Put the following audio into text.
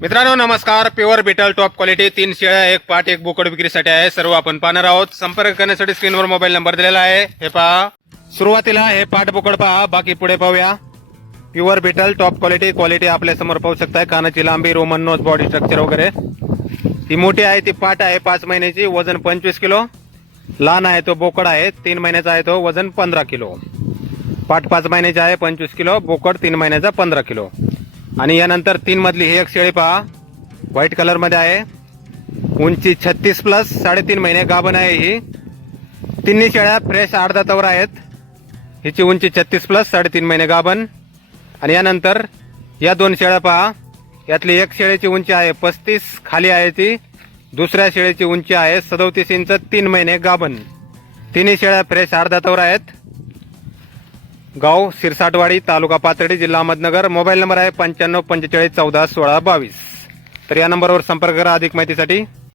मित्रांनो नमस्कार. Pure beetle top quality तीन शेळ्या एक पाठ एक बोकड विक्रीसाठी आहे. सर्व आपण पाहणार आहोत. संपर्क करण्यासाठी स्क्रीनवर मोबाईल नंबर दिलेला आहे. हे पहा. सुरुवातीला हे पाठ बोकड पहा. बाकी पुढे पाहूया. Pure Beetal top quality quality आपल्यासमोर पाहू शकताय. कानाची लांबी रोमन नोज बॉडी स्ट्रक्चर वगैरे. ती मोठी आहे ती पाठ आहे पाच महिन्याची. वजन पंचवीस किलो. लहान आहे तो बोकड आहे. तीन महिन्याचा आहे तो वजन पंधरा किलो. पाठ पाच महिन्याची आहे पंचवीस किलो. बोकड तीन महिन्याचा पंधरा किलो. आणि यानंतर तीन मधली ही एक शेळी पहा. व्हाईट कलरमध्ये आहे. उंची छत्तीस प्लस साडेतीन महिने गाभण आहे ही. तिन्ही शेळ्या फ्रेश अर्धा तवर आहेत. हिची उंची छत्तीस प्लस साडेतीन महिने गाभण. आणि यानंतर या दोन शेळ्या पहा. यातली एक शेळीची उंची आहे पस्तीस खाली आहे ती. दुसऱ्या शेळीची उंची आहे सदोतीस इंच तीन महिने गाभण. तिन्ही शेळ्या फ्रेश अर्धा तवर आहेत. गाव सिरसाटवाडी तालुका पाथर्डी जिल्हा अहमदनगर. मोबाईल नंबर आहे पंच्याण्णव पंचेचाळीस चौदा सोळा बावीस. तर या नंबरवर संपर्क करा अधिक माहितीसाठी.